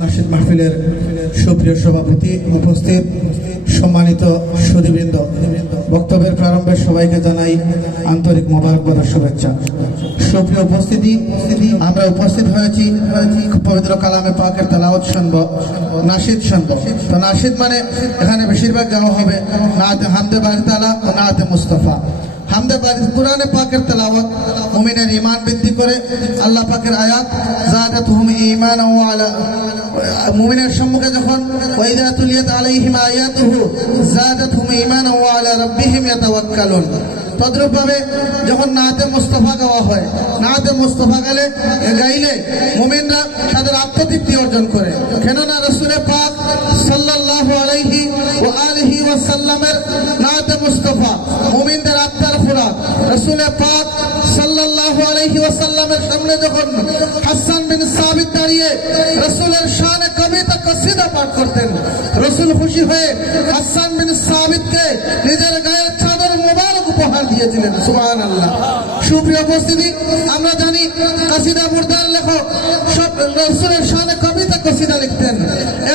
নাশিদ মাহফিলের সুপ্রিয় সভাপতি, উপস্থিত সম্মানিত সুধীবৃন্দ, বক্তব্যের প্রারম্ভে সবাইকে জানাই আন্তরিক মোবারকবাদ ও শুভেচ্ছা। সুপ্রিয় উপস্থিতি, আমরা উপস্থিত হয়েছি পবিত্র কালামে পাকের তেলাওয়াত শুনব, নাশিদ শুনব। তো নাশিদ মানে এখানে বেশিরভাগ গাওয়া হবে নাতে হামদে বারি তাআলা ও নাতে মুস্তাফা। হামদে বারি কুরআনে পাকের তেলাওয়াত মুমিনের ঈমান বৃদ্ধি করে। আল্লাহ পাকের আয়াত যাদাতুহুম ঈমানান ওয়া আলা, মুমিনের সম্মুখে যখন ওয়াইদা তুলিয়াত আলাইহিম আয়াতুহু যাদাতুহুম ঈমানান ওয়া আলা রাব্বিহিম ইয়াতাওয়াক্কালুন। তদ্রূপভাবে যখন নাতে মুস্তাফা গাওয়া হয়, নাতে মুস্তাফা গাইলে মুমিনরা তাদের আত্মতৃপ্তি অর্জন করে। কেননা রাসূল পাক সাল্লাল্লাহু আলাইহি ওয়া আলিহি ওয়াসাল্লামের নাতে মুস্তাফা মুমিনদের আত্মার খোরাক। রাসূল পাক সাল্লাল্লাহু আলাইহি ওয়াসাল্লামের সামনে যখন হাসান বিন সাবিত দাঁড়িয়ে রাসূলের শানে কবিতা কসিদা পাঠ করতেন, রাসূল খুশি হয়ে হাসান বিন সাবিতকে নিজের গায়ের চাদর মুবারক উপহার দিয়েছিলেন। সুবহানাল্লাহ। সুপ্রিয় উপস্থিতি, আমরা জানি কসিদা মুর্দার লেখক সব রাসূলের শানে কবিতা কসিদা লিখতেন।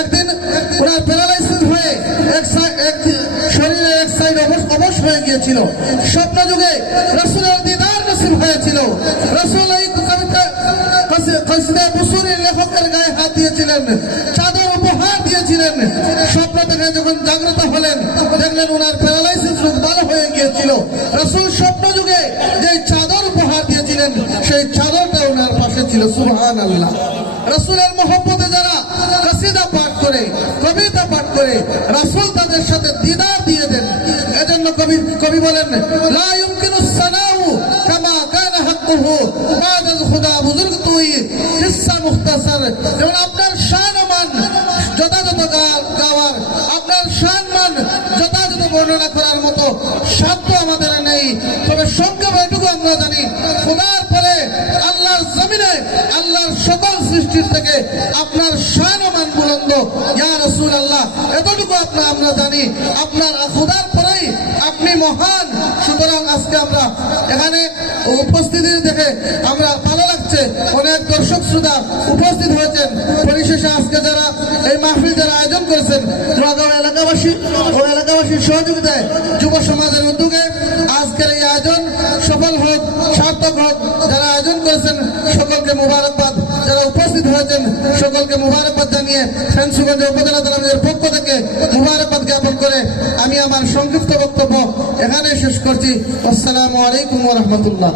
একদিন ওনার প্যারালাইসিস হয়ে শরীরের এক সাইড অবশ হয়ে গিয়েছিল। স্বপ্ন যুগে রাসূলের দিদার নসিব হয়েছিল। রাসূল এই কসিদা বুসুরির লেখকের গায়ে হাত দিয়েছিলেন, চাদর উপহার দিয়েছিলেন। স্বপ্ন থেকে যখন জাগ্রত হলেন, দেখলেন ওনার প্যারালাইসিস রোগ ভালো হয়ে গিয়েছিল। রাসূল স্বপ্ন যুগে যে চাদর উপহার দিয়েছিলেন, সেই চাদরটা ওনার পাশে ছিল। সুবহানাল্লাহ। রাসূলের মহব্বতে যারা কসিদা পাঠ করে, কবিতা পাঠ করে, রাসূল তাদের সাথে দিদার দিয়ে দেন। এজন্য কবি বলেন, লা ইউমকিনুস সানাউ কামা কানা হাক্কুহু বাদাল খুদা বুজুর্গ তুই কিসসা মুখতাসার। যেমন আপনার শান-মান যথাযথ গাওয়ার, আপনার শান-মান যথাযথ বর্ণনা করার মতো সাধ্য আমাদের নেই। তবে সংক্ষেপে এটুকু আমরা জানি, খোদার ফলে আল্লাহর জমিনে আল্লাহর সকল সৃষ্টির থেকে আপনার শান-মান বুলন্দ। ইয়া রাসূলুল্লাহ, এতটুকু আমরা জানি, আপনার খোদার পরেই আপনি মহান। সুতরাং আজকে আমরা এখানে উপস্থিতি দেখে আমরা ভালো লাগছে, অনেক দর্শক শ্রোতা উপস্থিত হয়েছেন। পরিশেষে আজকে যারা এই মাহফিল যারা আয়োজন করেছেন, নোয়াগাঁও এলাকাবাসী ও এলাকাবাসীর সহযোগিতায় যুব সমাজের উদ্যোগে আজকের এই আয়োজন সফল হোক, সার্থক হোক। যারা আয়োজন করেছেন সকলকে মোবারকবাদ, যারা উপস্থিত হয়েছেন সকলকে মোবারকবাদ জানিয়ে ফেঞ্চুগঞ্জ উপজেলা দলের পক্ষ থেকে মোবারকবাদ জ্ঞাপন করে আমি আমার সংক্ষিপ্ত বক্তব্য এখানে শেষ করছি। আসসালামু আলাইকুম ওয়া রাহমাতুল্লাহ।